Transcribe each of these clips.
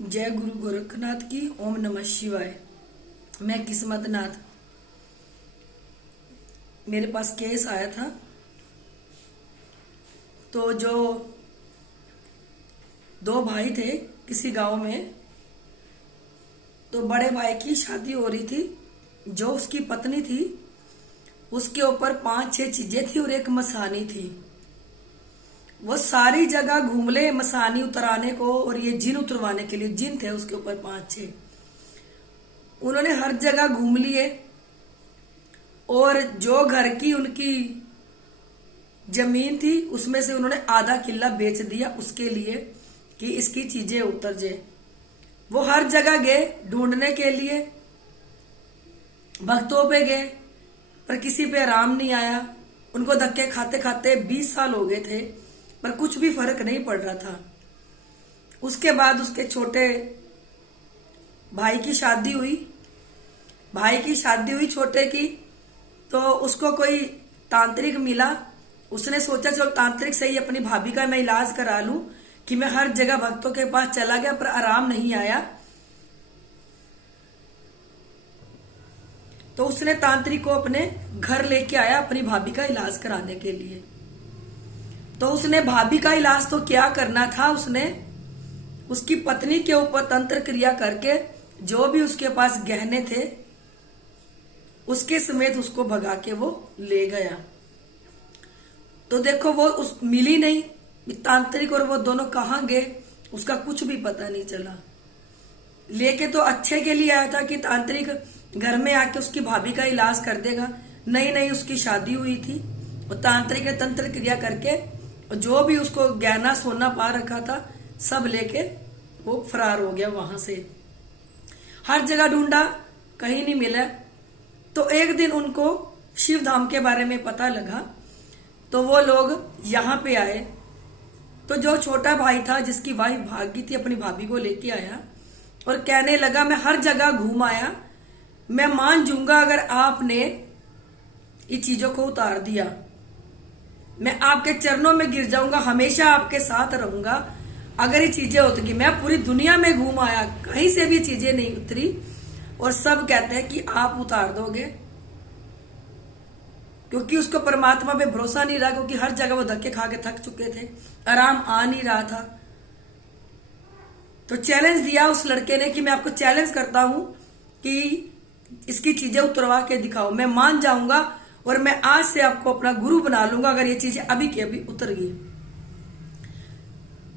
जय गुरु गोरखनाथ की। ओम नमः शिवाय। मैं किस्मत नाथ। मेरे पास केस आया था। तो जो दो भाई थे किसी गांव में, तो बड़े भाई की शादी हो रही थी। जो उसकी पत्नी थी उसके ऊपर 5-6 चीजें थी और एक मसानी थी। वो सारी जगह घूम ले मसानी उतराने को और ये जिन उतरवाने के लिए। जिन थे उसके ऊपर 5-6। उन्होंने हर जगह घूम लिए और जो घर की उनकी जमीन थी उसमें से उन्होंने आधा किला बेच दिया उसके लिए कि इसकी चीजें उतर जाए। वो हर जगह गए ढूंढने के लिए, भक्तों पे गए पर किसी पे आराम नहीं आया। उनको धक्के खाते खाते 20 साल हो गए थे पर कुछ भी फर्क नहीं पड़ रहा था। उसके बाद उसके छोटे भाई की शादी हुई। छोटे की, तो उसको कोई तांत्रिक मिला। उसने सोचा चलो तांत्रिक से ही अपनी भाभी का मैं इलाज करा लूं कि मैं हर जगह भक्तों के पास चला गया पर आराम नहीं आया। तो उसने तांत्रिक को अपने घर लेके आया अपनी भाभी का इलाज कराने के लिए। तो उसने भाभी का इलाज तो क्या करना था, उसने उसकी पत्नी के ऊपर तंत्र क्रिया करके जो भी उसके पास गहने थे उसके समेत उसको भगा के वो ले गया। तो देखो वो उस मिली नहीं। तांत्रिक और वो दोनों कहाँ गए उसका कुछ भी पता नहीं चला। लेके तो अच्छे के लिए आया था कि तांत्रिक घर में आके उसकी भाभी का इलाज कर देगा। नहीं, उसकी शादी हुई थी और तांत्रिक ने तंत्र क्रिया करके जो भी उसको गहना सोना पा रखा था सब लेके वो फरार हो गया वहां से। हर जगह ढूंढा, कहीं नहीं मिला। तो एक दिन उनको शिव धाम के बारे में पता लगा। तो वो लोग यहाँ पे आए। तो जो छोटा भाई था जिसकी वाइफ भाग गई थी अपनी भाभी को लेके आया और कहने लगा मैं हर जगह घूम आया, मैं मान जाऊंगा अगर आपने ये चीजों को उतार दिया। मैं आपके चरणों में गिर जाऊंगा, हमेशा आपके साथ रहूंगा अगर ये चीजें उतरी। मैं पूरी दुनिया में घूम आया, कहीं से भी चीजें नहीं उतरी और सब कहते हैं कि आप उतार दोगे। क्योंकि उसको परमात्मा पे भरोसा नहीं रहा, क्योंकि हर जगह वो धक्के खा के थक चुके थे, आराम आ नहीं रहा था। तो चैलेंज दिया उस लड़के ने कि मैं आपको चैलेंज करता हूं कि इसकी चीजें उतरवा के दिखाओ, मैं मान जाऊंगा और मैं आज से आपको अपना गुरु बना लूंगा अगर ये चीजें अभी की अभी उतर गई।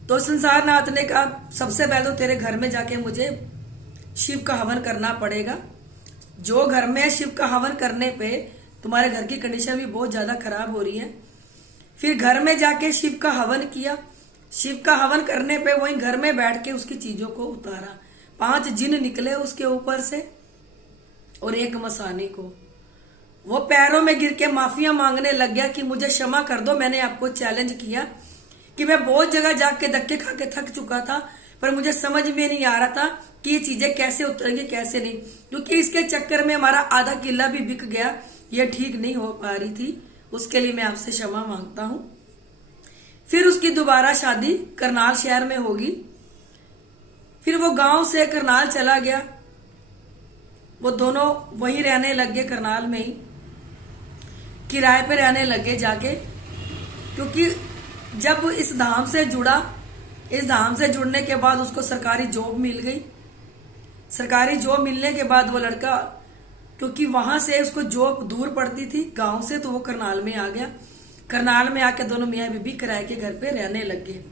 तो संसारनाथ ने कहा सबसे पहले तो तेरे घर में जाके मुझे शिव का हवन करना पड़ेगा। जो घर में शिव का हवन करने पे तुम्हारे घर की कंडीशन भी बहुत ज्यादा खराब हो रही है। फिर घर में जाके शिव का हवन किया। शिव का हवन करने पे वहीं घर में बैठ के उसकी चीजों को उतारा। 5 जिन निकले उसके ऊपर से और एक मसानी को। वो पैरों में गिर के माफिया मांगने लग गया कि मुझे क्षमा कर दो, मैंने आपको चैलेंज किया कि मैं बहुत जगह जाके धक्के खा के थक चुका था पर मुझे समझ में नहीं आ रहा था कि ये चीजें कैसे उतरेंगी कैसे नहीं, क्योंकि इसके चक्कर में हमारा आधा किला भी बिक गया। ये ठीक नहीं हो पा रही थी, उसके लिए मैं आपसे क्षमा मांगता हूं। फिर उसकी दोबारा शादी करनाल शहर में होगी। फिर वो गांव से करनाल चला गया। वो दोनों वहीं रहने लग गए, करनाल में ही किराए पे रहने लगे जाके। क्योंकि जब इस धाम से जुड़ा, इस धाम से जुड़ने के बाद उसको सरकारी जॉब मिल गई। सरकारी जॉब मिलने के बाद वो लड़का, क्योंकि वहां से उसको जॉब दूर पड़ती थी गांव से, तो वो करनाल में आ गया। करनाल में आके दोनों मियाँ बीबी किराए के घर पे रहने लग गए।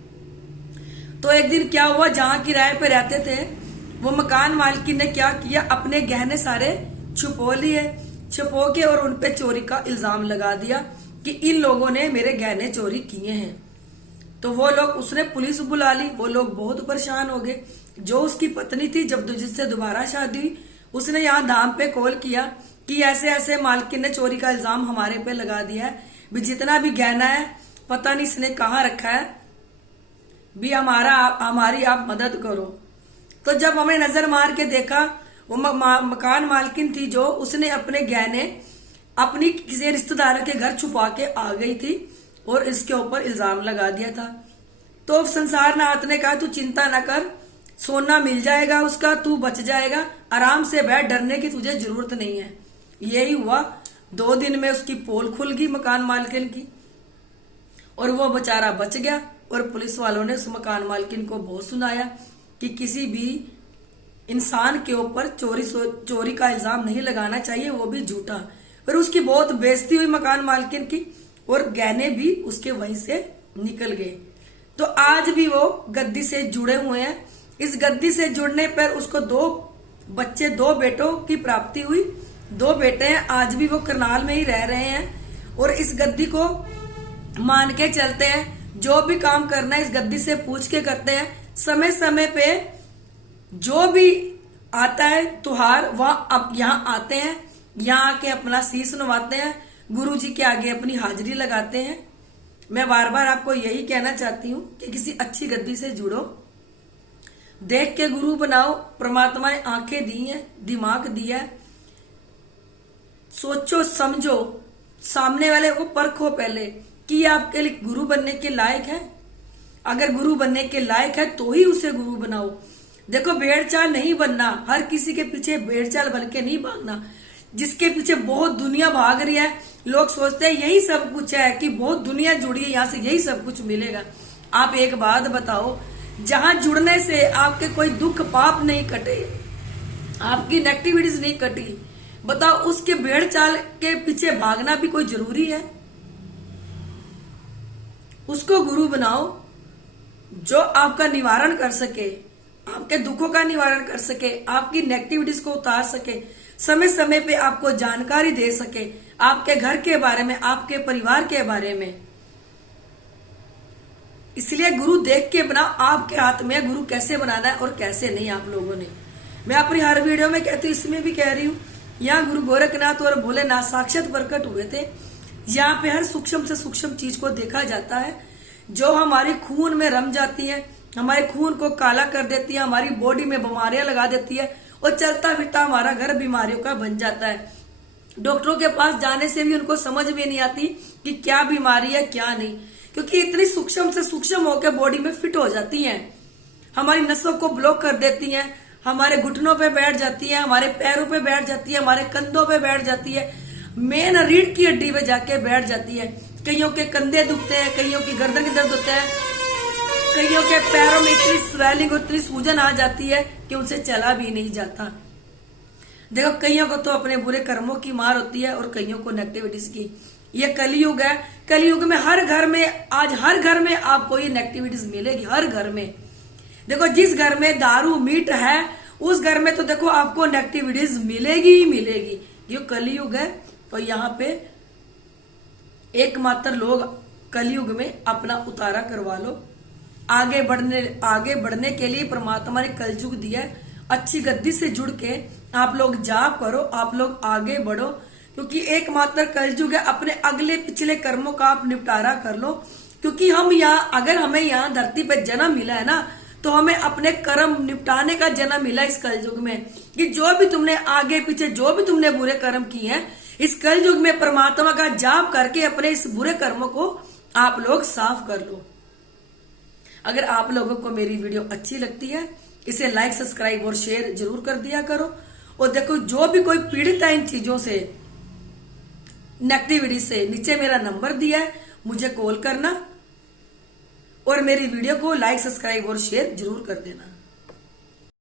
तो एक दिन क्या हुआ, जहां किराए पे रहते थे वो मकान मालकिन ने क्या किया, अपने गहने सारे छुपो लिए। छुपो के और उनपे चोरी का इल्जाम लगा दिया कि इन लोगों ने मेरे गहने चोरी किए हैं। तो वो लोग, उसने पुलिस बुला ली। वो लोग बहुत परेशान हो गए। जो उसकी पत्नी थी, जब जिससे दोबारा शादी हुई, उसने यहाँ धाम पे कॉल किया कि ऐसे ऐसे मालकिन ने चोरी का इल्जाम हमारे पे लगा दिया है, भी जितना भी गहना है पता नहीं इसने कहाँ रखा है, भी हमारी आप मदद करो। तो जब हमें नजर मार के देखा, वो मकान मालकिन थी जो, उसने अपने गहने अपनी किसी रिश्तेदार के घर छुपा के आ गई थी और इसके ऊपर इल्जाम लगा दिया था। तो संसारनाथ ने कहा तू चिंता न कर, सोना मिल जाएगा उसका, तू बच जाएगा, आराम से बैठ, डरने की तुझे जरूरत नहीं है। यही हुआ, 2 दिन में उसकी पोल खुल गई मकान मालकिन की, और वो बेचारा बच गया। और पुलिस वालों ने उस मकान मालकिन को बहुत सुनाया कि किसी भी इंसान के ऊपर चोरी का इल्जाम नहीं लगाना चाहिए, वो भी झूठा। फिर उसकी बहुत बेइज्जती हुई मकान मालकिन की, और गहने भी उसके वहीं से निकल गए। तो आज भी वो गद्दी से जुड़े हुए हैं। इस गद्दी से जुड़ने पर उसको 2 बच्चे, 2 बेटों की प्राप्ति हुई। 2 बेटे हैं, आज भी वो करनाल में ही रह रहे हैं। और इस गद्दी को मान के चलते हैं, जो भी काम करना है इस गद्दी से पूछ के करते हैं। समय समय पे जो भी आता है त्योहार, वह अब यहाँ आते हैं, यहाँ आके अपना शीश नवाते हैं, गुरु जी के आगे अपनी हाजिरी लगाते हैं। मैं बार बार आपको यही कहना चाहती हूँ कि किसी अच्छी गद्दी से जुड़ो, देख के गुरु बनाओ। परमात्मा ने आंखें दी हैं, दिमाग दिया है, सोचो समझो, सामने वाले को परखो पहले कि ये आपके लिए गुरु बनने के लायक है। अगर गुरु बनने के लायक है तो ही उसे गुरु बनाओ। देखो, भेड़ चाल नहीं बनना, हर किसी के पीछे भेड़ चाल बन के नहीं भागना। जिसके पीछे बहुत दुनिया भाग रही है, लोग सोचते हैं यही सब कुछ है, कि बहुत दुनिया जुड़ी है, यहाँ से यही सब कुछ मिलेगा। आप एक बात बताओ, जहां जुड़ने से आपके कोई दुख पाप नहीं कटे, आपकी नेगेटिविटीज नहीं कटी, बताओ उसके भेड़ चाल के पीछे भागना भी कोई जरूरी है? उसको गुरु बनाओ जो आपका निवारण कर सके, आपके दुखों का निवारण कर सके, आपकी नेगेटिविटीज को उतार सके, समय समय पे आपको जानकारी दे सके, आपके घर के बारे में, आपके परिवार के बारे में। इसलिए गुरु देख के बनाओ, आपके हाथ में गुरु कैसे बनाना है और कैसे नहीं। आप लोगों ने, मैं अपनी हर वीडियो में कहती हूँ, इसमें भी कह रही हूँ, यहाँ गुरु गोरखनाथ और भोलेनाथ साक्षात प्रकट हुए थे। यहाँ पे हर सूक्ष्म से सूक्ष्म चीज को देखा जाता है, जो हमारे खून में रम जाती है, हमारे खून को काला कर देती है, हमारी बॉडी में बीमारियां लगा देती है, और चलता फिरता हमारा घर बीमारियों का बन जाता है। डॉक्टरों के पास जाने से भी उनको समझ में नहीं आती कि क्या बीमारी है क्या नहीं, क्योंकि इतनी सूक्ष्म से सूक्ष्म होकर बॉडी में फिट हो जाती हैं, हमारी नसों को ब्लॉक कर देती हैं, हमारे घुटनों पे बैठ जाती है, हमारे पैरों पे बैठ जाती है, हमारे कंधों पे बैठ जाती है, मेन रीढ़ की हड्डी पे जाके बैठ जाती है। कईयों के कंधे दुखते हैं, कईयों की गर्दन की दर्द होता है, कईयों के पैरों में इतनी स्वेलिंग, इतनी सूजन आ जाती है कि उनसे चला भी नहीं जाता। देखो, कईयों को तो अपने बुरे कर्मों की मार होती है, और कईयों को नेगेटिविटीज की। ये कलयुग है, कलयुग में हर घर में, आज हर घर में आपको ये नेगेटिविटीज मिलेगी, हर घर में। देखो, जिस घर में दारू मीट है, उस घर में तो देखो आपको नेगेटिविटीज मिलेगी ही मिलेगी। ये कलयुग है, और यहाँ पे एकमात्र लोग कलयुग में अपना उतारा करवा लो। आगे बढ़ने के लिए परमात्मा ने कलयुग दिया है। अच्छी गद्दी से जुड़ के आप लोग जाप करो, आप लोग आगे बढ़ो, क्योंकि एकमात्र कलयुग है। अपने अगले पिछले कर्मों का आप निपटारा कर लो, क्योंकि हम यहाँ, अगर हमें यहाँ धरती पे जन्म मिला है ना, तो हमें अपने कर्म निपटाने का जन्म मिला इस कलयुग में। कि जो भी तुमने आगे पीछे जो भी तुमने बुरे कर्म किए हैं, इस कलयुग में परमात्मा का जाप करके अपने इस बुरे कर्मों को आप लोग साफ कर लो। अगर आप लोगों को मेरी वीडियो अच्छी लगती है, इसे लाइक, सब्सक्राइब और शेयर जरूर कर दिया करो। और देखो, जो भी कोई पीड़ित है इन चीजों से, नेगेटिविटी से, नीचे मेरा नंबर दिया है, मुझे कॉल करना, और मेरी वीडियो को लाइक, सब्सक्राइब और शेयर जरूर कर देना।